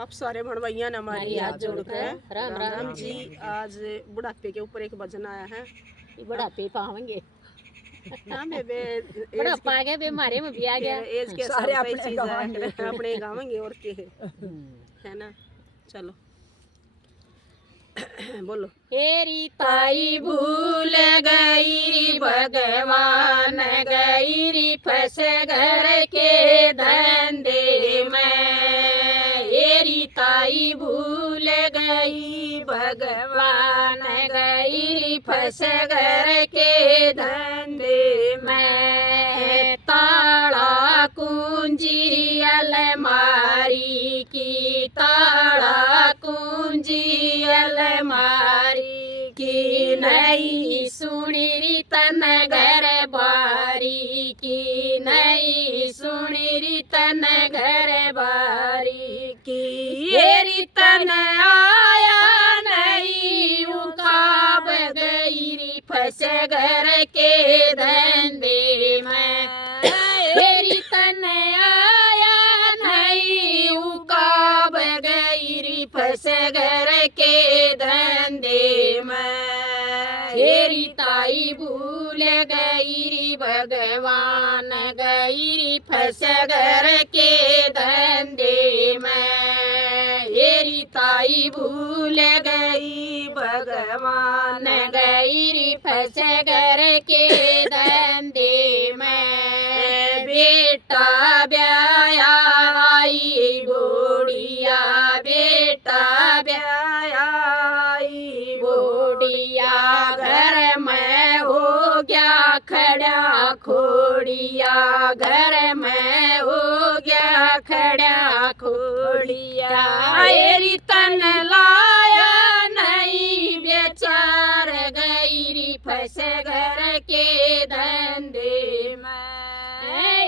आप सारे भणवैया ने हमारी हाथ जोड़कर राम राम राम जी। आज बुढ़ापे के ऊपर एक भजन आया है। बुढ़ापे पावेंगे हमें बे बुढ़ापा आ गया बे मारे में भी आ गया एज के सारे अपने गावेंगे अपने गावेंगे और के है ना। चलो बोलो। तेरी ताई भूल गई भगवान गई री फंस घर के धंधे में। तेरी ताई भूल गई भगवान गई री फंस घर के धंधे में। ताला कुंजी अलमारी की ताला कुंजी अलमारी की नहीं सुनी तन घर बारी की नहीं सुनी तन घर बारी की। ये तन आया नहीं उकाब गई फंस घर के धंधे में। तेरी तन आया नहीं उकाब गई फंस घर के धंधे में। तेरी ताई भूल गई भगवान गई फंस घर के धंधे में। तेरी ताई भूल गई भगवान गई फंस घर के धंधे में। बेटा ब्याया आई बोड़िया बेटा ब्याया आई बोड़िया घर में हो गया खड़ा खोड़िया घर में हो गया खड़ा खोड़िया। एरी तन लाया नहीं बेचार गई फंस घर के धंधे में।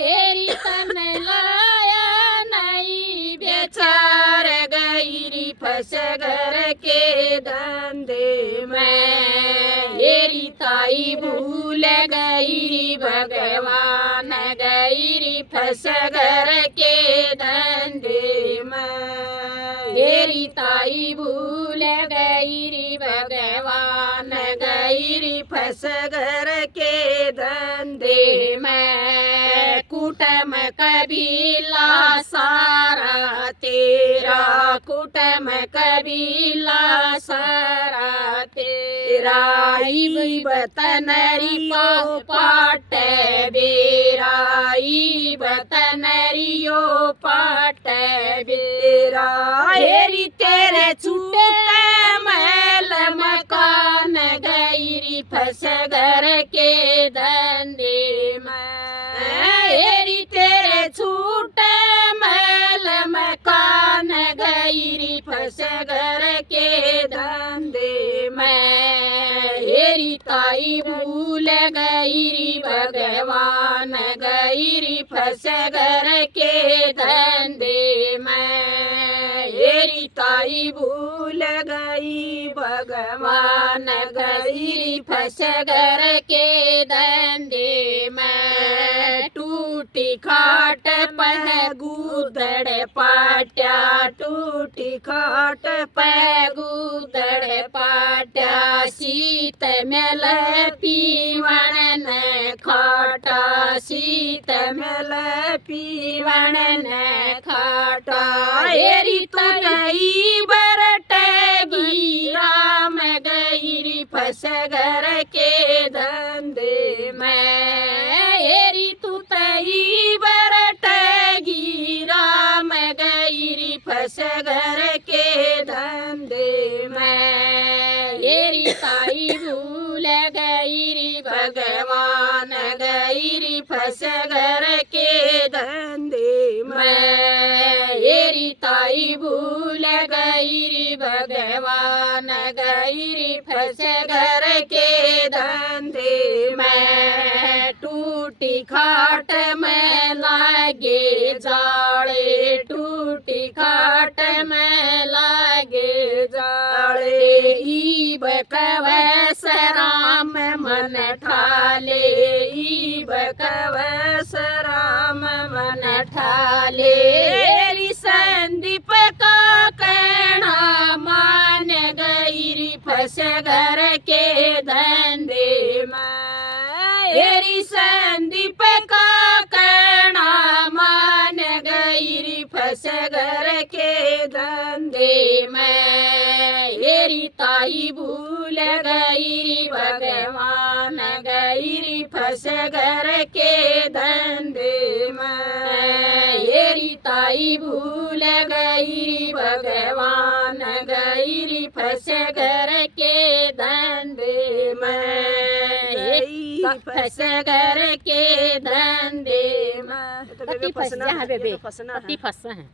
एरी तन लाया नहीं बेचार गई फंस घर के धंधे में। एरी ताई भूल गई भगवान गई फंस घर के धंधे में। एरी ताई भूल गई भगवान गई फंस घर के धंधे में। कुटम कबीला सारा तेरा कुटम कबीला सारा तेरा। बतनरी को पाट बेराई बतनरियो पाट बेरा। हेरी तेरे छूटे महल मकान गई फंस घर के धंधे में। हेरी तेरे छूटे महल मकान गई फंस घर के धंधे में। हेरी ताई भूल गई भगवान गई फंस घर के धंधे में। हेरी ताई भूल गई भगवान गई फंस घर के धंधे में। टूटी खाट पह गुदड़ पाट्या टूटी खाट पह गुदड़ पाट्या। शीत मेल पीवण न खाटा शीत मेल पीवण न खाटा। हेरी तनई बरटेगी राम गई फंस घर के धंधे में। हेरी तू तई बरटेगी राम गई फंस घर के धंधे में। हेरी ताई भूल गई भगवान गई फंस घर के धंधे में। हेरी ताई भूल गई भगवान गई फंस घर के धंधे में। टूटी खाट में लागे जाड़े टूटी खाट में लागे जाड़े। ईब कवस राम मन ठाले ईब कवस राम मन ठाले। संदीप का घर के धंधे में हेरी संदीप का कहना मान गई री फंस घर के धंधे में हेरी ताई भूल गई भगवान गई री फंस घर के धंधे में हेरी ताई भूल गई भगवान गई री फंस घर के धंधे में फंस घर के धंधे में तो बेबे फंसना है, बेबे फंसना है। फंसा है।